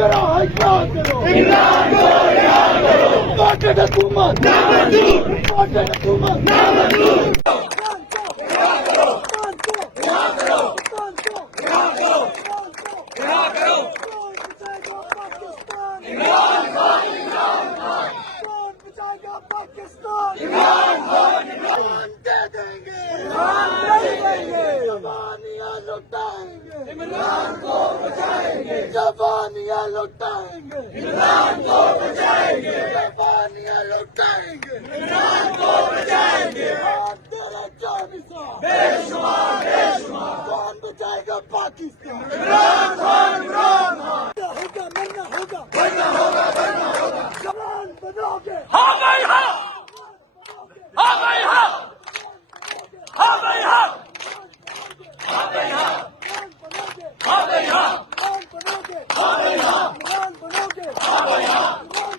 करो इमरान को रिहा करो इम्पोर्टेड हुकूमत ना मंजूर इम्पोर्टेड हुकूमत ना मंजूर रिहा करो रिहा करो रिहा करो रिहा करो इमरान खान कौन बचाएगा पाकिस्तान इमरान खान दे देंगे इमरान नहीं देंगे जवानियां लुटाएंगे इमरान को बचाएंगे जवानियां लुटाएंगे इमरान को बचाएंगे जवानियां लुटाएंगे इमरान को बचाएंगे तेरे 24 बेशुमार